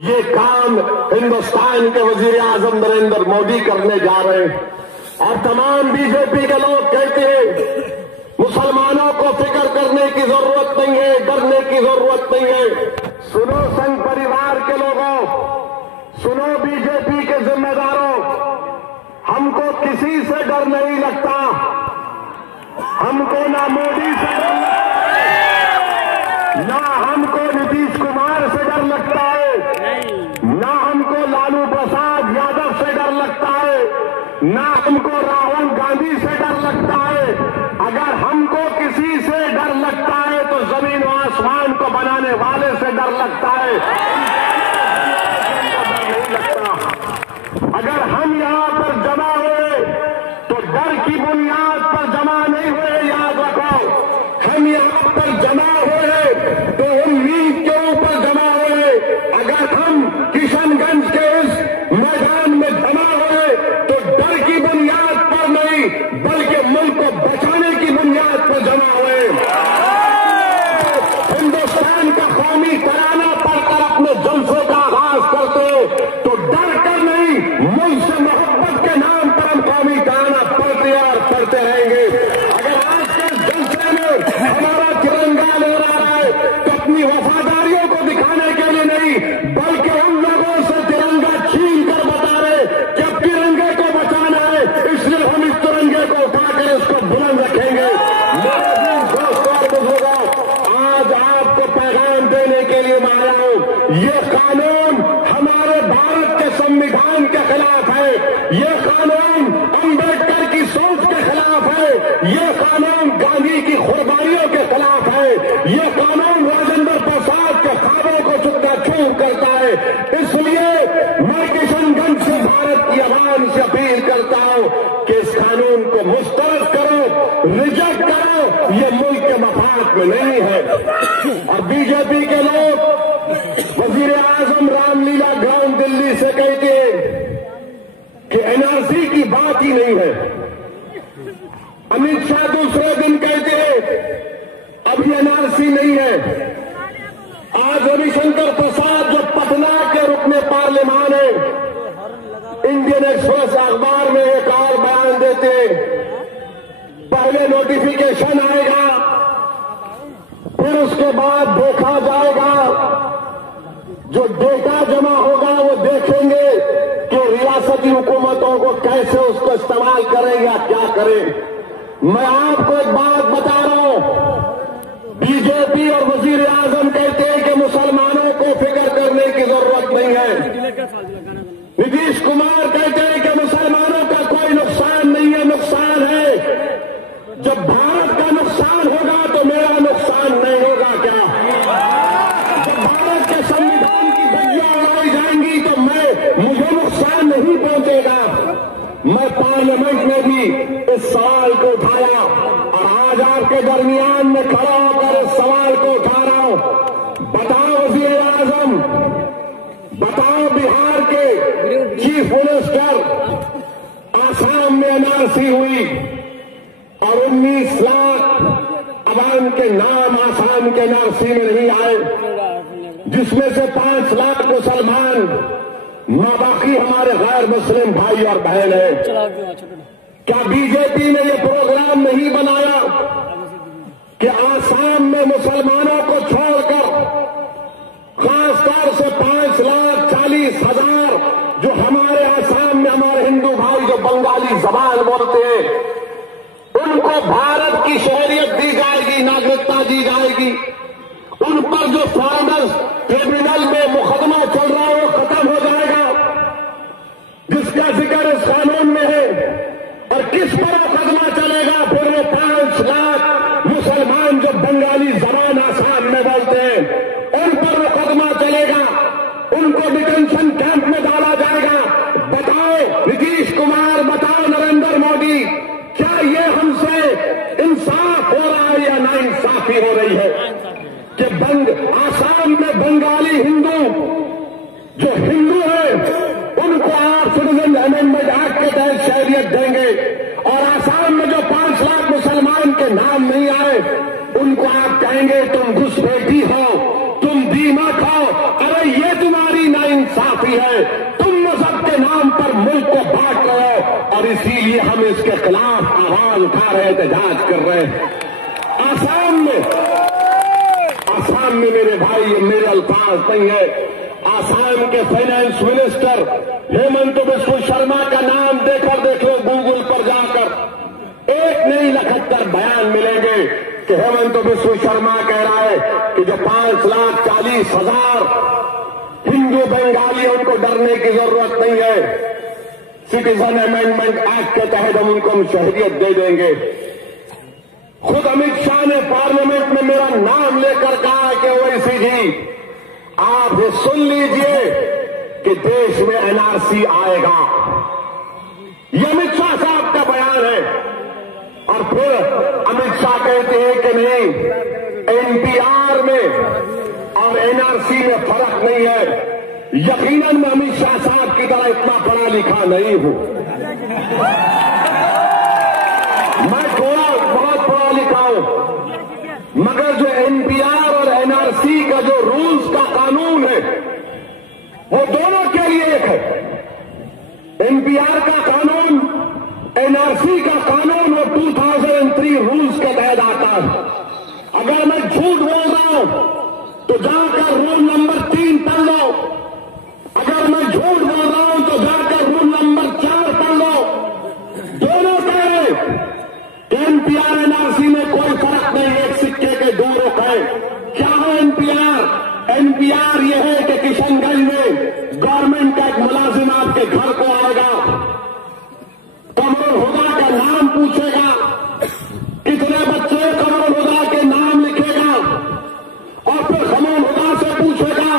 ये काम हिंदुस्तान के वजीर आजम नरेंद्र मोदी करने जा रहे हैं और तमाम बीजेपी के लोग कहते हैं मुसलमानों को फिक्र करने की जरूरत नहीं है, डरने की जरूरत नहीं है। सुनो संघ परिवार के लोगों, सुनो बीजेपी के जिम्मेदारों, हमको किसी से डर नहीं लगता। हमको ना मोदी से डर लगता है, ना हमको नीतीश कुमार से डर लगता है, ना हमको लालू प्रसाद यादव से डर लगता है, ना हमको राहुल गांधी से डर लगता है। अगर हमको किसी से डर लगता है तो जमीन और आसमान को बनाने वाले से डर लगता है। डर नहीं लगता। अगर हम यहां पर जमा हुए तो डर की बुनियाद पर जमा नहीं हुए, याद रखो। हम यहां पर जमा हुए तो उम्मीद के ऊपर जमा हुए। अगर हम किशनगंज के इस मैदान में जमा हुए तो डर की बुनियाद पर नहीं बल्कि मुल्क को बचाने की बुनियाद पर जमा हुए। हिंदुस्तान का कौमी तराना पढ़कर अपने जलसे का आगाज करते तो डर कर नहीं, मुल्क से मोहब्बत के नाम पर हम कौमी तराना पढ़ते और पढ़ते रहेंगे। अगर आज के जलसे में हमारा तिरंगा लहरा रहा है तो अपनी वफादारियों को दिखाने के लिए नहीं बल्कि उन लोगों से तिरंगा छीन कर बता रहे कि अब तिरंगे को बचाना है, इसलिए हम इस तिरंगे को उठाकर इसको बुलंद रखेंगे। मेरे दोस्तों और बुजुर्गों, आज आपको पैगाम देने के लिए मैं आया हूं। ये कानून हमारे भारत के संविधान के खिलाफ है, ये कानून अम्बेडकर की सोच के खिलाफ है, ये कानून गांधी की खुरबानियों के खिलाफ है, ये कानून राजेंद्र प्रसाद के ख्वाबों को चूर करता है। इसलिए मैं किशनगंज से भारत की आवाम से अपील करता हूं कि इस कानून को मुस्तरद करो, रिजेक्ट करो, ये मुल्क के मफाद में नहीं है। और बीजेपी के लोग वजीर आजम रामलीला ग्राउंड दिल्ली से कहते हैं कि एनआरसी की बात ही नहीं है। अमित शाह दूसरे दिन कहते हैं अब ये एनआरसी नहीं है। आज रविशंकर प्रसाद जो पटना के रुकने पार्लियामान है, इंडियन एक्सप्रेस अखबार में एक और बयान देते, पहले नोटिफिकेशन आएगा, फिर उसके बाद देखा जाएगा, जो डेटा जमा होगा वो देखेंगे कि रियासती हुकूमतों को कैसे उसको इस्तेमाल करें या क्या करें। मैं आपको एक बात बता रहा हूं, बीजेपी और वजीर आजम कहते हैं कि मुसलमानों को फिक्र करने की जरूरत नहीं है। नीतीश कुमार कहते हैं कि मुसलमानों का कोई नुकसान नहीं है। नुकसान है। जब भारत का नुकसान होगा तो मेरा नुकसान नहीं होगा क्या? जब भारत के संविधान की धज्जियां उड़ाई जाएंगी तो मुझे नुकसान नहीं पहुंचेगा। मैं पार्लियामेंट में भी इस सवाल को उठाया और आज आपके दरमियान में खड़ा होकर इस सवाल को उठा रहा हूं। बताओ वजीर आजम, बताओ बिहार के चीफ मिनिस्टर, आसाम में एनआरसी हुई और 19 लाख अवाम के नाम आसाम के एनआरसी में नहीं आए, जिसमें से 5 लाख मुसलमान, बाकी हमारे गैर मुस्लिम भाई और बहन हैं। क्या बीजेपी ने यह प्रोग्राम नहीं बनाया कि आसाम में मुसलमानों को छोड़कर खासतौर से 5,40,000 जो हमारे आसाम में हमारे हिंदू भाई जो बंगाली जबान बोलते हैं, उनको भारत की शहरियत दी जाएगी, नागरिकता दी जाएगी। उन पर जो फॉरेनर्स ट्रिब्यूनल में मुकदमा चल रहा है वो खत्म हो जाएगा, जिसका जिक्र इस कानून में है। और किस पर मुकदमा चलेगा? फिर वो 5 लाख मुसलमान जो बंगाली जबान आसाम में बोलते हैं, उन पर मुकदमा चलेगा, उनको डिटेंशन कैंप में डाला जाएगा। बताओ नीतीश कुमार, बताओ नरेंद्र मोदी, क्या ये हमसे इंसाफ हो रहा है या नाइंसाफी हो रही है कि आसाम में बंगाली हिंदू जो हिंदू हैं उनको आप सिटीजन अमेंडमेंट एक्ट के तहत शहरियत देंगे और आसाम में जो 5 लाख मुसलमान के नाम नहीं आए उनको आप कहेंगे तुम घुसपैठी हो, तुम दीमक हो। अरे ये तुम्हारी नाइंसाफी नाइंसाफी है। तुम मजहब के नाम पर मुल्क को बांट रहे हो और इसीलिए हम इसके खिलाफ आवाज उठा रहे, एहतजाज कर रहे हैं। आसाम में मेरे भाई, ये मेरे अल्फाज नहीं है, आसाम के फाइनेंस मिनिस्टर हेमंत बिस्वा शर्मा का नाम देकर देख लो गूगल पर जाकर, एक नहीं 71 बयान मिलेंगे कि हेमंत बिस्वा शर्मा कह रहा है कि जो 5,40,000 हिंदू बंगाली, उनको डरने की जरूरत नहीं है, सिटीजन अमेंडमेंट एक्ट के तहत हम उनको शहरियत दे देंगे। खुद अमित शाह ने पार्लियामेंट में मेरा नाम लेकर कहा कि ओवैसी जी आप ये सुन लीजिए कि देश में एनआरसी आएगा। ये अमित शाह साहब का बयान है। और फिर अमित शाह कहते हैं कि नहीं, एनपीआर में और एनआरसी में फर्क नहीं है। यकीनन मैं अमित शाह साहब की तरह इतना पढ़ा लिखा नहीं हूं, मैं थोड़ा बहुत पढ़ा लिखा हूं, मगर जो एनपीआर और एनआरसी का जो रूल्स का कानून है वो दोनों के लिए एक है। एनपीआर का कानून, एनआरसी का कानून और 2003 रूल्स के तहत आता है। अगर मैं झूठ बोल रहा हूं तो जाकर रूल नंबर 3 पढ़ लो, अगर मैं झूठ बोल रहा हूं तो जाकर रूल नंबर 4 पढ़ लो। दोनों कह रहे कि एनपीआर एनआरसी में कोई फर्क नहीं है, एक सिक्के के दो रुख है। क्या है एनपीआर? एनपीआर यह है कि किशनगंज में गवर्नमेंट का एक मुलाजिम आपके घर को आएगा, कमरुल हुदा का नाम पूछेगा, कितने बच्चे कमरुल हुदा के नाम लिखेगा और फिर कमरुल हुदा से पूछेगा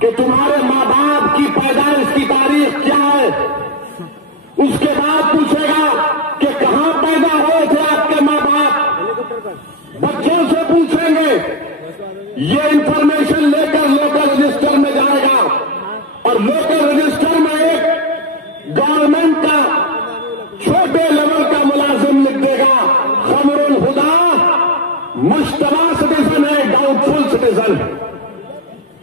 कि तुम्हारे माँ बाप की पैदाइश की तारीख क्या है। उसके बाद पूछेगा कि कहां पैदा हुए थे आपके माँ बाप। बच्चों से पूछेंगे, ये इंफॉर्मेशन लेकर लोकल रजिस्टर में जाएगा और लोकल रजिस्टर में एक गवर्नमेंट का छोटे लेवल का मुलाजिम लिख देगा कमरुल हुदा मुश्तबा सिटीजन है, डाउटफुल सिटीजन।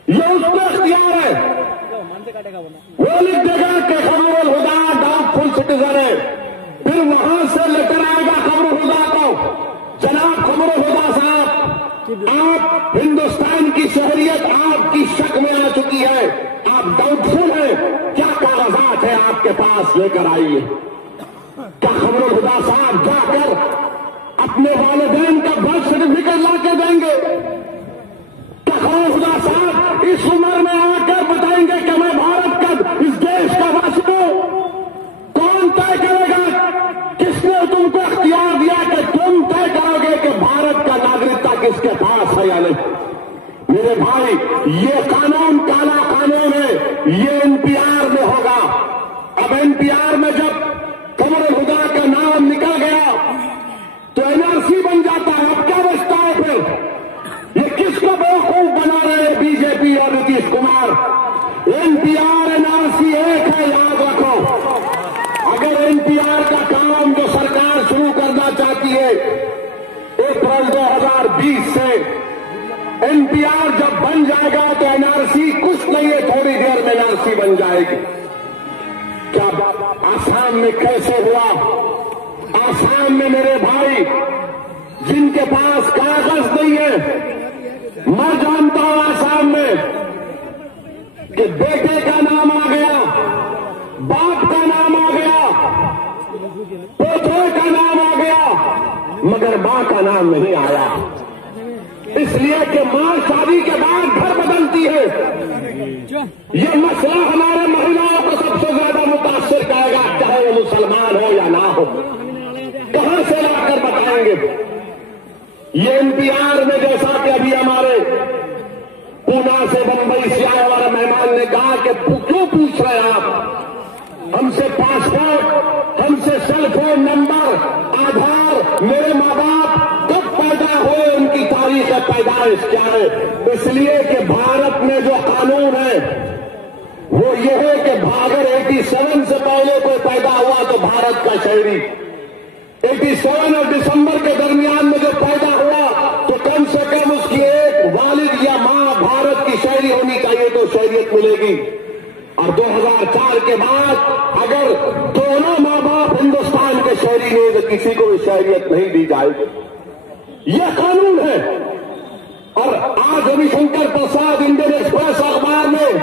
ये उसका इख्तियार है, वो लिख देगा कि कमरुल हुदा डाउटफुल सिटीजन है। फिर वहां से लेकर आएगा कमरुल हुदा को, जनाब कमरुल हुदा साहब, आप हिंदुस्तान की शहरियत आपकी शक में आ चुकी है, आप डाउटफुल हैं, क्या कागजात है आपके पास, लेकर आइए। क्या कमरुल हुदा साहब जाकर अपने वालिदैन का बर्थ सर्टिफिकेट लाके देंगे? क्या कमरुल हुदा साहब इस उम्र में आकर बताएंगे कि मैं भारत का, इस देश का वासी हूं? कौन तय करेगा? किसने तुमको इख्तियार दिया कि तुम तय करोगे कि भारत का नागरिकता किसके पास है या नहीं? मेरे भाई, ये कानून काला कानून है, ये एनपीआर में होगा। अब एनपीआर में जब कमरुल हुदा का नाम निकल गया तो एनआरसी बन जाता है। अब क्या बचता है फिर? ये किसको बेवकूफ बना रहे हैं बीजेपी और नीतीश कुमार? एनपीआर एनआरसी एक है, याद रखो। अगर एनपीआर का काम जो सरकार शुरू करना चाहती है अप्रैल 2020 से, एनपीआर जब बन जाएगा तो एनआरसी कुछ नहीं है, थोड़ी देर में एनआरसी बन जाएगी। क्या आसाम में कैसे हुआ? आसाम में मेरे भाई जिनके पास कागज नहीं है, मैं जानता हूं आसाम में कि बेटे का नाम आ गया, बाप का नाम आ गया, पोते का नाम आ गया, मगर मां का नाम नहीं आया। इसलिए कि मां शादी के बाद घर बदलती है। यह मसला हमारे महिलाओं को सबसे ज्यादा मुतासिर करेगा, चाहे वो मुसलमान हो या ना हो। कहां से लाकर बताएंगे? ये एनपीआर में, जैसा कि अभी हमारे पूना से बंबई से आए वाला मेहमान ने कहा कि क्यों पूछ रहे हैं आप हमसे पासपोर्ट, हमसे सेल फोन नंबर, आधार, मेरे माँ बाप कब पैदा हुए, उनकी तारीख पैदाइश क्या है? इसलिए कि भारत में जो कानून है वो ये है कि अगर 87 से पहले कोई पैदा हुआ तो भारत का शहरी, 87 और दिसंबर के दरमियान में जो पैदा हुआ तो कम से कम उसकी एक वालिद या मां भारत की शहरी होनी चाहिए तो शहरियत मिलेगी। और 2004 के बाद अगर दोनों माँ बाप हिंदुस्तान के शहरी नहीं तो किसी को भी शहरियत नहीं दी जाएगी। यह कानून है। और आज रविशंकर प्रसाद इंडियन एक्सप्रेस अखबार में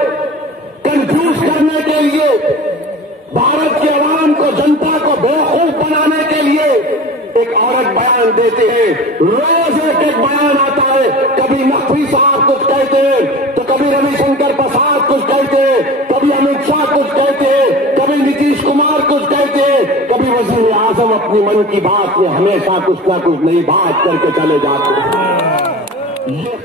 कंफ्यूज करने के लिए, भारत के अवाम को, जनता को बेवकूफ बनाने के लिए एक औरत बयान देते हैं। रोज एक एक बयान आता है। कभी नकवी साहब कुछ कहते हैं तो कभी रविशंकर प्रसाद कुछ कहते हैं, कभी अमित शाह कुछ कहते हैं, कभी नीतीश कुमार कुछ कहते हैं, कभी वजीर आजम अपनी मन की बात में हमेशा कुछ ना कुछ नई बात करके चले जाते हैं। ये